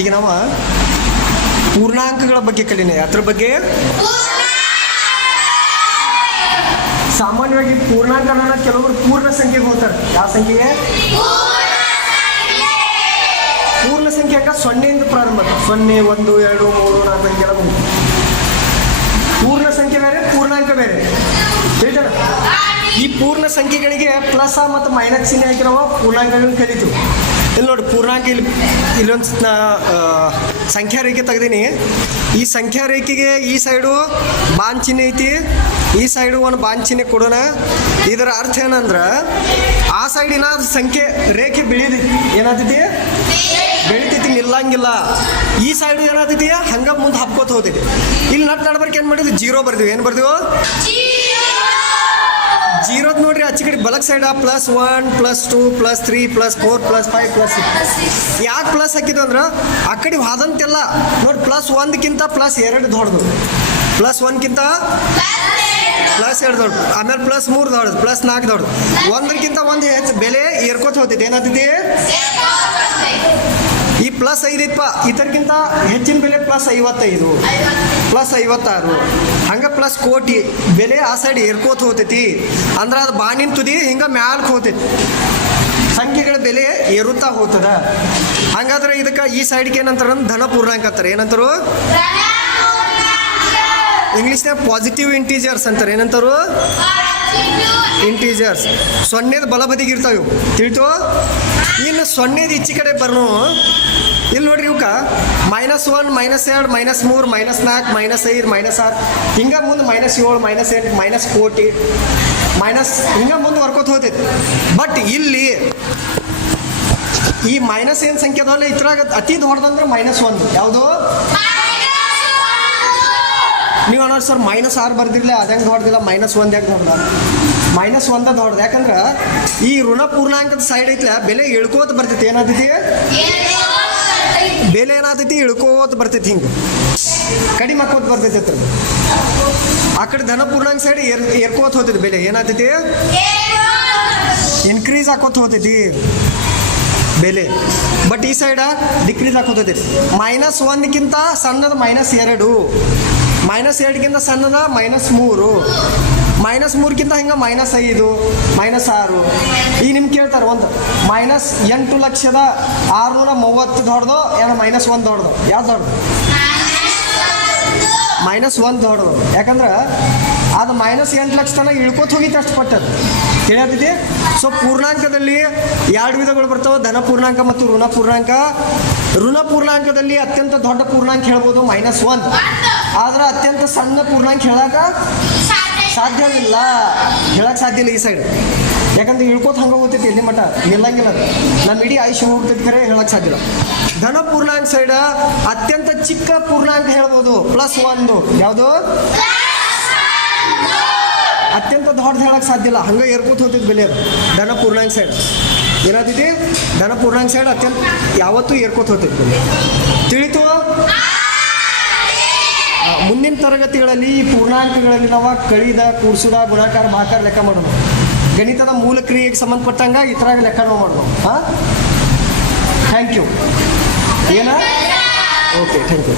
ಈಗ ನಾವು ಪೂರ್ಣಾಂಕಗಳ ಬಗ್ಗೆ ಕಲಿನೇ. ಅದ್ರ ಬಗ್ಗೆ ಸಾಮಾನ್ಯವಾಗಿ ಪೂರ್ಣಾಂಕಗಳನ್ನ ಕೆಲವರು ಪೂರ್ಣ ಸಂಖ್ಯೆಗೆ ಹೋಗ್ತಾರೆ. ಯಾವ ಸಂಖ್ಯೆಗೆ? ಪೂರ್ಣ ಸಂಖ್ಯೆ ಅಂಕ ಸೊನ್ನೆಯಿಂದ ಪ್ರಾರಂಭ. 0, 1, 2, 3, 4 ಹಿಂಗೆಲ್ಲ ಬಂತು. ಪೂರ್ಣ ಸಂಖ್ಯೆ ಬೇರೆ, ಪೂರ್ಣಾಂಕ ಬೇರೆ. ಹೇಳ್ತಾರ ಈ ಪೂರ್ಣ ಸಂಖ್ಯೆಗಳಿಗೆ ಪ್ಲಸ್ ಮತ್ತು ಮೈನಸ್ ಚಿಹ್ನೆ ಹಾಕಿ ನಾವು ಪೂರ್ಣಾಂಕಗಳನ್ನ ಕಲಿತೀವಿ. ಇಲ್ಲಿ ನೋಡಿ, ಪೂರ್ಣಾಂಕ ಇಲ್ಲೊಂದು ಸಂಖ್ಯಾ ರೇಖೆ ತೆಗ್ದೀನಿ. ಈ ಸಂಖ್ಯಾ ರೇಖೆಗೆ ಈ ಸೈಡು ಬಾನ್ ಚಿಹ್ನೆ ಐತಿ, ಈ ಸೈಡು ಒಂದು ಬಾನ್ ಚಿಹ್ನೆ ಕೊಡೋಣ. ಇದರ ಅರ್ಥ ಏನಂದ್ರೆ ಆ ಸೈಡಿನ ಸಂಖ್ಯೆ ರೇಖೆ ಬೆಳೀತೈತಿ. ಏನಾಗ್ತೈತಿ? ಬೆಳಿತೈತಿ, ನಿಲ್ಲಂಗಿಲ್ಲ. ಈ ಸೈಡು ಏನಾಗ್ತೈತಿ? ಹಂಗ ಮುಂದೆ ಹಬ್ಕೋತ ಹೋಗ್ತೈತಿ. ಇಲ್ಲಿ ನಟ್ ನಡ್ಬರ್ಕೆ ಏನು ಮಾಡಿದ್ವಿ? 0 ಬರ್ತೀವಿ. ಏನು ಬರ್ತೀವಿ? 0 ನೋಡ್ರಿ. ಆಚೆ ಕಡೆ ಬಲಕ್ ಸೈಡ್ +1 +2 +3 +4 +5 +6. ಯಾಕೆ ಪ್ಲಸ್ ಹಾಕಿದ್ವು ಅಂದ್ರೆ ಆ ಕಡೆ ಹಾದಂತೆಲ್ಲ ನೋಡಿ, +1ಕಿಂತ +2 ದೊಡ್ಡದು, +1ಕಿಂತ +2 ದೊಡ್ಡದು, ಆಮೇಲೆ +3 ದೊಡ್ಡದು, +4 ದೊಡ್ಡದು. 1ಕಿಂತ 1 ಹೆಚ್ಚು ಬೆಲೆ ಏರ್ಕೋತ ಹೋಗ್ತೈತಿ. ಏನಾಗ್ತೈತಿ? ಈ +5 ಐತಪ್ಪ, ಇದಕ್ಕಿಂತ ಹೆಚ್ಚಿನ ಬೆಲೆ +55, +56, ಹಂಗೆ +1,00,00,000 ಬೆಲೆ ಆ ಸೈಡ್ ಏರ್ಕೋತ ಹೋಗ್ತೈತಿ. ಅಂದ್ರೆ ಅದು ಬಾಣಿನ ತುದಿ ಹಿಂಗೆ ಮ್ಯಾಲ್ಕ್ ಹೋಗ್ತೈತಿ. ಸಂಖ್ಯೆಗಳ ಬೆಲೆ ಏರುತ್ತಾ ಹೋಗ್ತದ. ಹಂಗಾದ್ರೆ ಇದಕ್ಕೆ ಈ ಸೈಡ್ಗೆ ಏನಂತಾರ? ಧನ ಪೂರ್ಣಾಂಕ ಅಂತಾರೆ. ಏನಂತಾರು? ಇಂಗ್ಲೀಷ್ನಾಗ ಪಾಸಿಟಿವ್ ಇಂಟೀಜರ್ಸ್ ಅಂತಾರೆ. ಏನಂತಾರು? ಇಂಟೀಜರ್ಸ್. 0ದ ಬಲಬದಿಗೆ ಇರ್ತಾವೆ ಇವು, ತಿಳಿತು? ಇನ್ನು 0ದ ಈಚೆ ಕಡೆ ಬರ್ನು. ಇಲ್ಲಿ ನೋಡ್ರಿ, ಇವಕ್ಕ -1 -2 -3 -4 -5 -6 ಹಿಂಗೆ ಮುಂದೆ -7 -8 -1,00,00,000 ಮೈನಸ್ ಹಿಂಗೆ ಮುಂದೆ ವರ್ಕೋತ ಹೋಗ್ತೈತಿ. ಬಟ್ ಇಲ್ಲಿ ಈ ಮೈನಸ್ ಏನು ಸಂಖ್ಯೆ ಅದಾವಲ್ಲ, ಇದ್ರಾಗ ಅತಿ ದೊಡ್ಡದಂದ್ರೆ -1. ಯಾವುದು? ನೀವು ಅನ್ನೋದು ಸರ್ -6 ಬರ್ದಿರ್ಲಿಲ್ಲ, ಅದಂಗೆ ದೊಡ್ಡದಿಲ್ಲ, -1 ಯಾಕೆ ದೊಡ್ಡ? -1 ದೊಡ್ಡದು. ಯಾಕಂದ್ರೆ ಈ ಋಣ ಪೂರ್ಣಾಂಕದ ಸೈಡ್ ಐತ್ಲ, ಬೆಲೆ ಇಳ್ಕೋತ ಬರ್ತೈತಿ. ಏನಾಗ್ತೈತಿ? ಬೆಲೆ ಏನಾಗ್ತೈತಿ? ಇಳ್ಕೋತ ಬರ್ತೈತಿ, ಹಿಂಗೆ ಕಡಿಮೆ ಹಾಕೋತ ಬರ್ತೈತಿ. ಹತ್ರ ಆ ಕಡೆ ಧನ ಪೂರ್ಣಾಂಕ ಸೈಡ್ ಏರ್ಕೋತ ಹೋಗ್ತೈತಿ ಬೆಲೆ. ಏನಾಗ್ತೈತಿ? ಇನ್ಕ್ರೀಸ್ ಹಾಕೋತ ಹೋಗ್ತೈತಿ ಬೆಲೆ. ಬಟ್ ಈ ಸೈಡ ಡಿಕ್ರೀಸ್ ಹಾಕೋತೈತಿ. -1ಕಿಂತ ಸಣ್ಣದ -2, -2ಗಿಂತ ಸಣ್ಣದ -3, -3ಕಿಂತ ಹಿಂಗೆ -5, -6. ಈಗ ನಿಮ್ಗೆ ಕೇಳ್ತಾರೆ, ಒಂದು -8,630,000 ದೊಡ್ಡದು, ಏನೋ -1 ದೊಡ್ಡದು? ಯಾವ್ದು ದೊಡ್ಡದು? -1 ದೊಡ್ಡದು. ಯಾಕಂದ್ರೆ ಅದು -8 ಲಕ್ಷ ತನಕ ಇಳ್ಕೋತ ಹೋಗಿತ್ತು, ಅಷ್ಟು ಪಟ್ಟದ್ದು. ತಿಳಿಯತೈತಿ? ಸೊ ಪೂರ್ಣಾಂಕದಲ್ಲಿ 2 ವಿಧಗಳು ಬರ್ತಾವೆ, ಧನ ಪೂರ್ಣಾಂಕ ಮತ್ತು ಋಣ ಪೂರ್ಣಾಂಕ. ಋಣ ಪೂರ್ಣಾಂಕದಲ್ಲಿ ಅತ್ಯಂತ ದೊಡ್ಡ ಪೂರ್ಣಾಂಕ ಹೇಳ್ಬೋದು -1, ಆದ್ರೆ ಅತ್ಯಂತ ಸಣ್ಣ ಪೂರ್ಣಾಂಕ ಹೇಳಕ ಸಾಧ್ಯವಿಲ್ಲ, ಹೇಳಕ್ ಸಾಧ್ಯ ಇಲ್ಲ ಈ ಸೈಡ್. ಯಾಕಂದ್ರೆ ಇಳ್ಕೋತ ಹಂಗೆ ಹೋಗ್ತೈತಿ, ಎಲ್ಲಿ ಮಟ್ಟ ನಿಲ್ಲಂಗಿಲ್ಲ. ನಮ್ಮ ಇಡೀ ಆಯುಷ್ಯ ಹೋಗ್ತೈತಿ, ಖರೆ ಹೇಳಕ್ ಸಾಧ್ಯ ಇಲ್ಲ. ಧನ ಪೂರ್ಣಾಂಕ ಸೈಡ್ ಅತ್ಯಂತ ಚಿಕ್ಕ ಪೂರ್ಣಾಂಕ ಹೇಳ್ಬೋದು +1. ಯಾವುದು? ಅತ್ಯಂತ ದೊಡ್ಡದು ಹೇಳಕ್ ಸಾಧ್ಯ ಇಲ್ಲ, ಹಂಗೆ ಏರ್ಕೋತ ಹೋಗ್ತೈತಿ ಬೆಲೆ. ಅದು ಧನ ಪೂರ್ಣಾಂಕ ಸೈಡ್ ಏನಾಗ್ತೈತಿ? ಧನ ಪೂರ್ಣಾಂಕ ಸೈಡ್ ಅತ್ಯಂತ ಯಾವತ್ತೂ ಏರ್ಕೋತ ಹೋಗ್ತೈತಿ ಬೆಲೆ. ತಿಳಿತು? ಮುಂದಿನ ತರಗತಿಗಳಲ್ಲಿ ಈ ಪೂರ್ಣಾಂಕಗಳಲ್ಲಿ ನಾವು ಕಳಿದ, ಕೂಡಿಸುದ, ಗುಣಾಕಾರ, ಭಾಗಾಕಾರ ಲೆಕ್ಕ ಮಾಡೋದು. ಗಣಿತದ ಮೂಲ ಕ್ರಿಯೆಗೆ ಸಂಬಂಧಪಟ್ಟಂಗ ಈ ಥರ ಲೆಕ್ಕ ನಾವು ಮಾಡೋದು. Thank you. ಏನ? Okay, thank you.